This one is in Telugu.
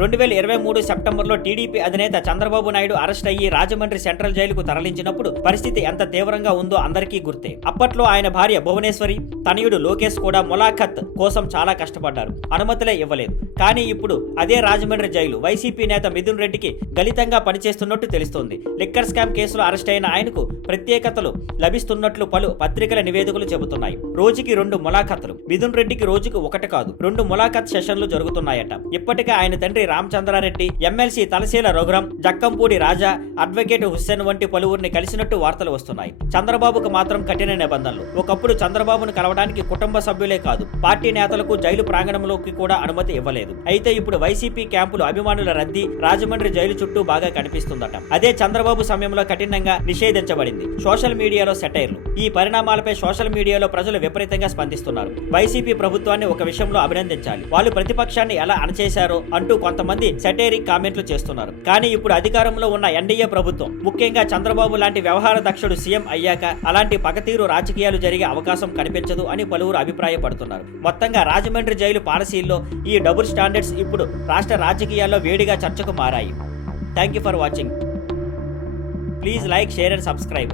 2023 సెప్టెంబర్లో టీడీపీ అధినేత చంద్రబాబు నాయుడు అరెస్ట్ అయ్యి రాజమండ్రి సెంట్రల్ జైలుకు తరలించినప్పుడు పరిస్థితి ఎంత తీవ్రంగా ఉందో అందరికీ గుర్తే. అప్పట్లో ఆయన భార్య భువనేశ్వరి, తనయుడు లోకేష్ కూడా ములాఖత్ కోసం చాలా కష్టపడ్డారు. అనుమతులే ఇవ్వలేదు. కానీ ఇప్పుడు అదే రాజమండ్రి జైలు వైసీపీ నేత మిథున్ రెడ్డికి గలితంగా పనిచేస్తున్నట్టు తెలుస్తోంది. లిక్కర్ స్కామ్ కేసులో అరెస్ట్ అయిన ఆయనకు ప్రత్యేకతలు లభిస్తున్నట్లు పలు పత్రికల నివేదికలు చెబుతున్నాయి. రోజుకి 2 ములాఖత్లు. మిథున్ రెడ్డికి రోజుకి 1 కాదు 2 ములాఖత్ సెషన్లు జరుగుతున్నాయట. ఇప్పటికే ఆయన తండ్రి రామచంద్రారెడ్డి, ఎమ్మెల్సీ తలశీల రఘురాం, జక్కంపూడి రాజా, అడ్వకేట్ హుస్సేన్ వంటి పలువురిని కలిసినట్టు వార్తలు వస్తున్నాయి. చంద్రబాబుకు మాత్రం కఠిన నిబంధనలు. ఒకప్పుడు చంద్రబాబును కలవడానికి కుటుంబ సభ్యులే కాదు, పార్టీ నేతలకు జైలు ప్రాంగణంలోకి కూడా అనుమతి ఇవ్వలేదు. అయితే ఇప్పుడు వైసీపీ క్యాంపులు అభిమానుల రద్దీ రాజమండ్రి జైలు చుట్టూ బాగా కనిపిస్తుందట. అదే చంద్రబాబు సమయంలో కఠినంగా నిషేధించబడింది. సోషల్ మీడియాలో సెటైర్లు. ఈ పరిణామాలపై సోషల్ మీడియాలో ప్రజలు విపరీతంగా స్పందిస్తున్నారు. వైసీపీ ప్రభుత్వాన్ని ఒక విషయంలో అభినందించాలి. వాళ్ళు ప్రతిపక్షాన్ని ఎలా అణచేశారో అంటూ కొంతమంది సెటైరిక్ కామెంట్లు చేస్తున్నారు. కానీ ఇప్పుడు అధికారంలో ఉన్న ఎన్డీఏ ప్రభుత్వం, ముఖ్యంగా చంద్రబాబు లాంటి వ్యవహార దక్షుడు సీఎం అయ్యాక అలాంటి పగతీరు రాజకీయాలు జరిగే అవకాశం కనిపించదు అని పలువురు అభిప్రాయపడుతున్నారు. మొత్తంగా రాజమండ్రి జైలు పాలసీల్లో ఈ డబుల్ స్టాండర్డ్స్ ఇప్పుడు రాష్ట్ర రాజకీయాల్లో వేడిగా చర్చకు మారాయి. Thank you for watching. Please like, share and subscribe.